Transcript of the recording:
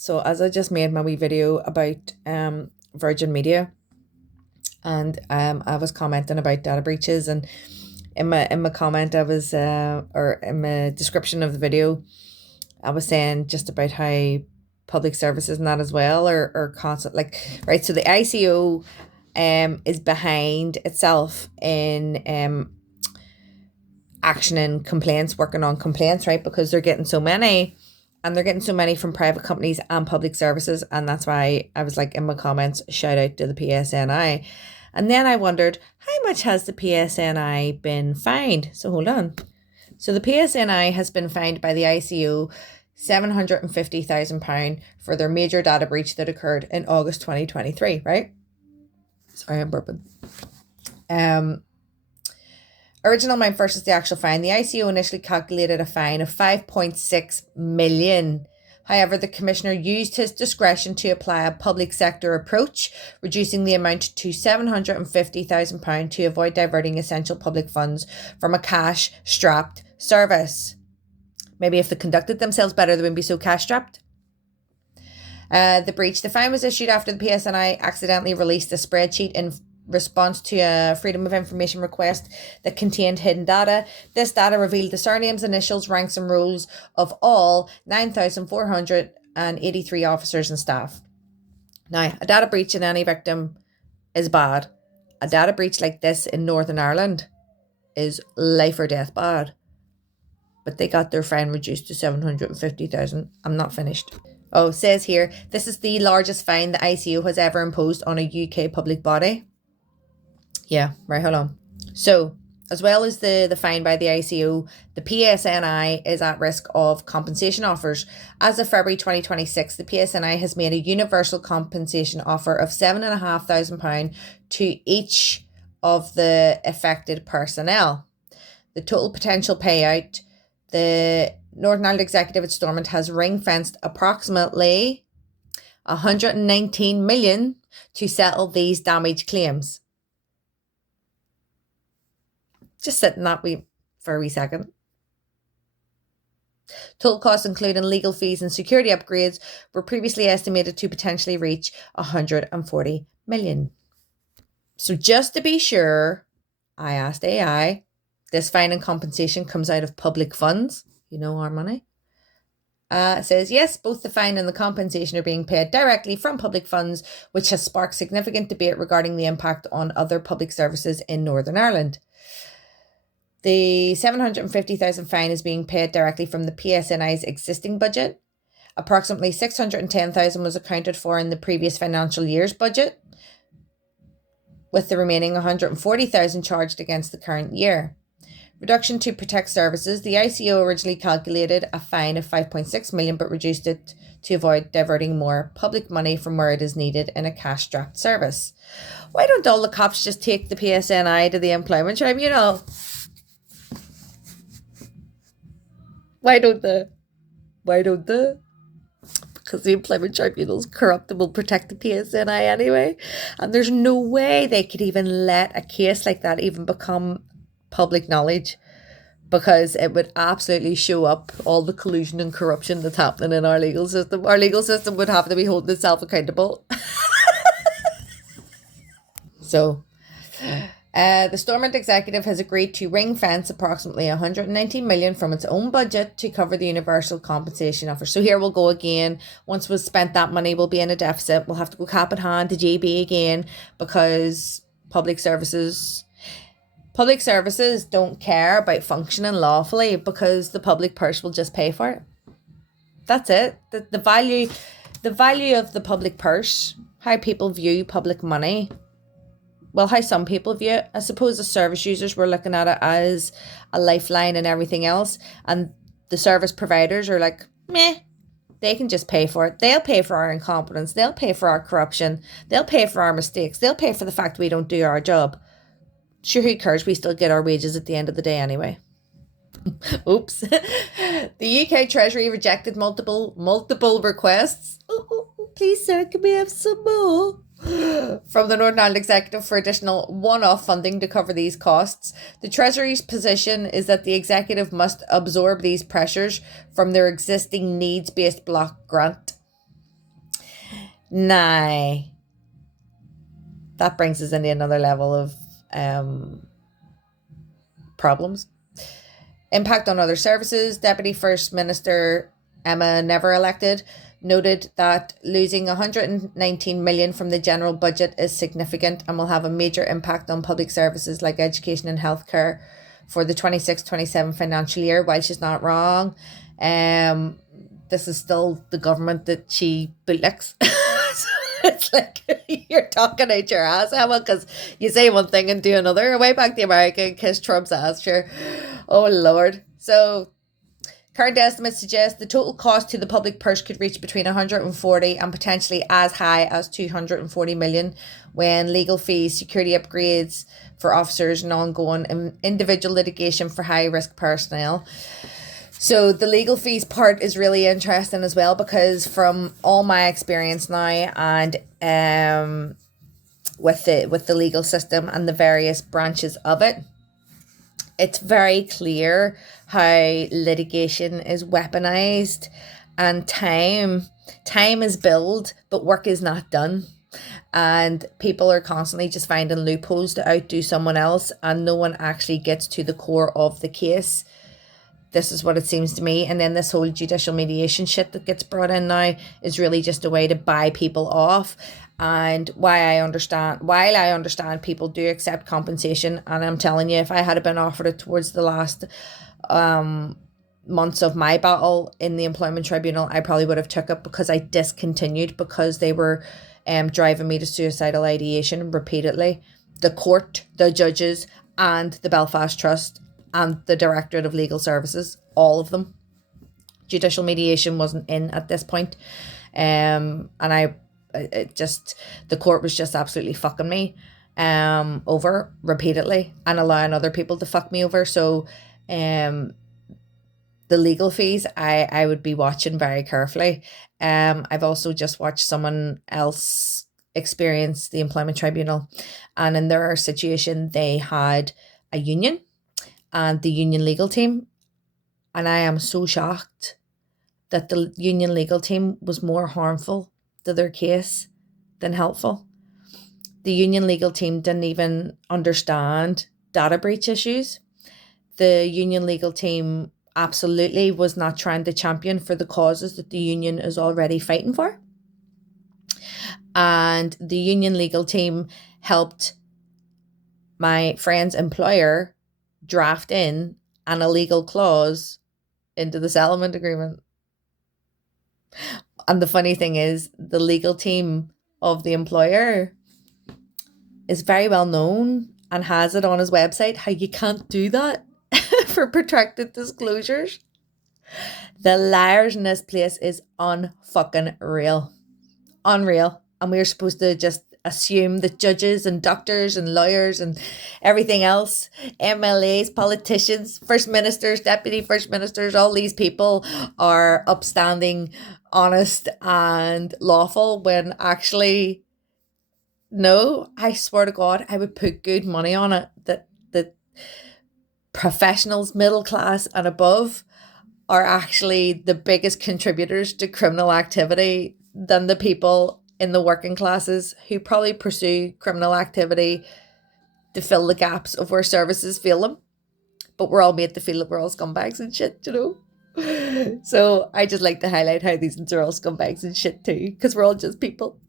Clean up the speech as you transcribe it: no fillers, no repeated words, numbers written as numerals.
So as I just made my wee video about Virgin Media, and I was commenting about data breaches, and in my comment I was or in my description of the video I was saying just about how public services and that as well are constant, like, right. So the ICO is behind itself in actioning complaints, working on complaints, right? Because they're getting so many, and they're getting so many from private companies and public services. And that's why I was like, in my comments, shout out to the PSNI. And then I wondered, how much has the PSNI been fined? So hold on. So the PSNI has been fined by the ICO £750,000 for their major data breach that occurred in August 2023, right? Sorry, I'm burping. Original amount versus the actual fine. The ICO initially calculated a fine of 5.6 million. However, the commissioner used his discretion to apply a public sector approach, reducing the amount to £750,000 to avoid diverting essential public funds from a cash-strapped service. Maybe if they conducted themselves better, they wouldn't be so cash-strapped. The breach. The fine was issued after the PSNI accidentally released a spreadsheet in response to a Freedom of Information request that contained hidden data. This data revealed the surnames, initials, ranks and roles of all 9,483 officers and staff. Now, a data breach in any victim is bad. A data breach like this in Northern Ireland is life or death bad. But they got their fine reduced to 750,000. I'm not finished. Oh, it says here, this is the largest fine the ICO has ever imposed on a UK public body. Yeah, right, hold on. So, as well as the fine by the ICO, the PSNI is at risk of compensation offers. As of February 2026, the PSNI has made a universal compensation offer of £7,500 to each of the affected personnel. The total potential payout, the Northern Ireland Executive at Stormont has ring-fenced approximately 119 million to settle these damage claims. Just sitting that for a wee second. Total costs, including legal fees and security upgrades, were previously estimated to potentially reach 140 million. So just to be sure, I asked AI, this fine and compensation comes out of public funds, our money. It says, yes, both the fine and the compensation are being paid directly from public funds, which has sparked significant debate regarding the impact on other public services in Northern Ireland. The 750,000 fine is being paid directly from the PSNI's existing budget. Approximately 610,000 was accounted for in the previous financial year's budget, with the remaining 140,000 charged against the current year. Reduction to protect services. The ICO originally calculated a fine of 5.6 million, but reduced it to avoid diverting more public money from where it is needed in a cash-strapped service. Why don't all the cops just take the PSNI to the employment tribunal? Why don't they? Because the employment tribunal's corrupt and will protect the PSNI anyway. And there's no way they could even let a case like that even become public knowledge, because it would absolutely show up all the collusion and corruption that's happening in our legal system. Our legal system would have to be holding itself accountable. So, the Stormont Executive has agreed to ring fence approximately 119 million from its own budget to cover the universal compensation offer. So here we'll go again. Once we've spent that money, we'll be in a deficit. We'll have to go cap in hand to GB again, because public services don't care about functioning lawfully, because the public purse will just pay for it. That's it. The value of the public purse, how people view public money. Well, how some people view it. I suppose the service users were looking at it as a lifeline and everything else. And the service providers are like, meh, they can just pay for it. They'll pay for our incompetence. They'll pay for our corruption. They'll pay for our mistakes. They'll pay for the fact we don't do our job. Sure, who cares? We still get our wages at the end of the day anyway. Oops. The UK Treasury rejected multiple requests. Oh, please, sir, can we have some more? From the Northern Ireland Executive for additional one-off funding to cover these costs. The Treasury's position is that the Executive must absorb these pressures from their existing needs-based block grant. Now, that brings us into another level of problems. Impact on other services. Deputy First Minister Emma, never elected, noted that losing 119 million from the general budget is significant and will have a major impact on public services like education and healthcare for the 26-27 financial year. While she's not wrong, this is still the government that she bootlicks. So it's like you're talking out your ass, Emma, because you say one thing and do another. Way back to America and kiss Trump's ass, sure. Oh Lord. So current estimates suggest the total cost to the public purse could reach between 140 and potentially as high as 240 million when legal fees, security upgrades for officers, and ongoing individual litigation for high risk personnel. So the legal fees part is really interesting as well, because from all my experience now and with the legal system and the various branches of it, it's very clear how litigation is weaponized and time is billed, but work is not done. And people are constantly just finding loopholes to outdo someone else, and no one actually gets to the core of the case. This is what it seems to me. And then this whole judicial mediation shit that gets brought in now is really just a way to buy people off. And while I understand people do accept compensation, and I'm telling you, if I had been offered it towards the last months of my battle in the employment tribunal, I probably would have took it, because I discontinued because they were driving me to suicidal ideation repeatedly. The court, the judges, and the Belfast Trust, and the Directorate of Legal Services, all of them. Judicial mediation wasn't in at this point. And the court was just absolutely fucking me over repeatedly and allowing other people to fuck me over. So the legal fees, I would be watching very carefully. I've also just watched someone else experience the employment tribunal, and in their situation they had a union and the union legal team, and I am so shocked that the union legal team was more harmful to their case than helpful. The union legal team didn't even understand data breach issues. The union legal team absolutely was not trying to champion for the causes that the union is already fighting for. And the union legal team helped my friend's employer draft in an illegal clause into the settlement agreement. And the funny thing is, the legal team of the employer is very well known and has it on his website how you can't do that for protected disclosures. The liars in this place is unfucking real. Unreal. And we're supposed to just assume that judges and doctors and lawyers and everything else, MLAs, politicians, first ministers, deputy first ministers, all these people are upstanding, honest and lawful, when actually, no, I swear to God, I would put good money on it that professionals, middle class and above, are actually the biggest contributors to criminal activity than the people in the working classes who probably pursue criminal activity to fill the gaps of where services fail them. But we're all made to feel that we're all scumbags and shit, you know? So I just like to highlight how these are all scumbags and shit too, because we're all just people.